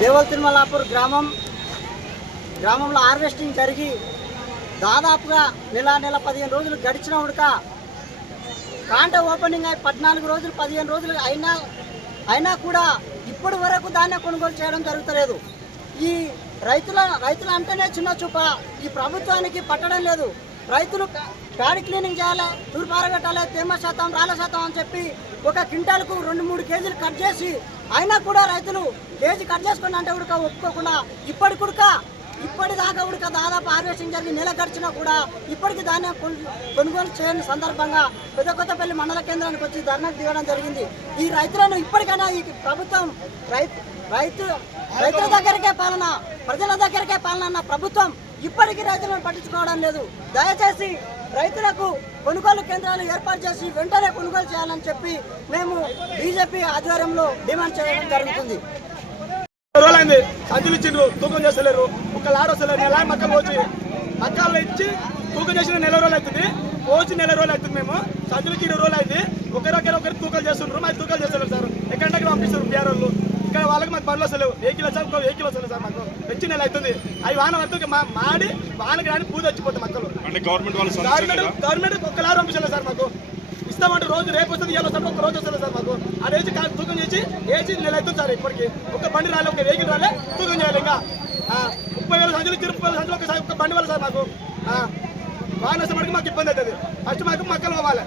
దేవల్ తిరుమలాపూర్ గ్రామంలో హార్వెస్టింగ్ జరిగి దాదాపుగా నెల 15 రోజులు గడిచిన ఉడక కాంట ఓపెనింగ్ అయి 14 రోజులు 15 రోజులు అయినా కూడా ఇప్పటి వరకు ధాన్యం కొనుగోలు చేయడం జరుగుతలేదు. ఈ రైతుల అంటేనే చిన్న చూప ఈ ప్రభుత్వానికి పట్టడం లేదు. రైతులు ప్యాడీ క్లీనింగ్ చేయాలి, తూర్పు ఆరబెట్టాలి, తేమ శాతం రాళ్ళ శాతం అని చెప్పి ఒక క్వింటాల్కు 2-3 కేజీలు కట్ చేసి అయినా కూడా రైతులు కేజీ కట్ చేసుకుని అంటే ఉడక ఒప్పుకోకుండా ఇప్పటిదాకా ఉడక దాదాపు హార్వెస్టింగ్ జరిగి నెల గడిచినా కూడా ఇప్పటికి ధాన్యం కొనుగోలు చేయని సందర్భంగా కొత్తపల్లి మండల కేంద్రానికి వచ్చి ధర్నాకు దిగడం జరిగింది. ఈ రైతులను ఇప్పటికైనా ఈ ప్రభుత్వం రైతుల దగ్గరికే పాలన, ప్రజల దగ్గరికే పాలన అన్న ప్రభుత్వం ఇప్పటికీ రైతులను పట్టించుకోవడం లేదు. దయచేసి రైతులకు కొనుగోలు కేంద్రాలు ఏర్పాటు చేసి వెంటనే కొనుగోలు చేయాలని చెప్పి మేము బీజేపీ ఆధ్వర్యంలో డిమాండ్ చేయడం జరుగుతుంది. రోజులైంది సంచులు ఇచ్చిండ్రు, తూకం చేస్తలేరు. ఒక లారీ వస్తలేదు. నెల మక్కలు వచ్చి మక్కలు ఇచ్చి తూకం చేసిన నెల రోజులు అవుతుంది. పోచి నెల రోజులు అవుతుంది. మేము సంచులకి 20 రోజులు అయింది. ఒకరు తూకాలు చేస్తుండ్రు, మాకు తూకాలు చేస్తలేరు సార్. ఎక్కడికి పంపిస్తారు బీఆర్ వాళ్ళు. ఇక్కడ వాళ్ళకి మాకు పనులు వస్తలేవు. వెహికల్ వచ్చా ఒక వెహికల్ వస్తలేదు సార్. మాకు వచ్చి నెల అవుతుంది. అవి వాన పడుతుంది. మాడి వానకి రాని పూజ వచ్చిపోతాయి మక్కలు. గవర్నమెంట్ ఒక్క లారీ పంపించలేదు సార్. మాకు ఇస్తామంటే రోజు రేపు వస్తుంది, ఇవాళ వస్తాడు, ఒక రోజు వస్తుంది సార్. మాకు ఆ రోజు తూకం చేసి నెల అవుతుంది సార్. ఇప్పటికి ఒక బండి రాలే, ఒక వెహికల్ రాలే, తూకం చేయాలి. ఇంకా 30,000 సంచులు 30,000 సంచులు ఒక బండి వల్ల సార్. మాకు వాన వస్తే మనకి మాకు ఇబ్బంది అవుతుంది. ఫస్ట్ మాకు మక్కలు పోవాలి.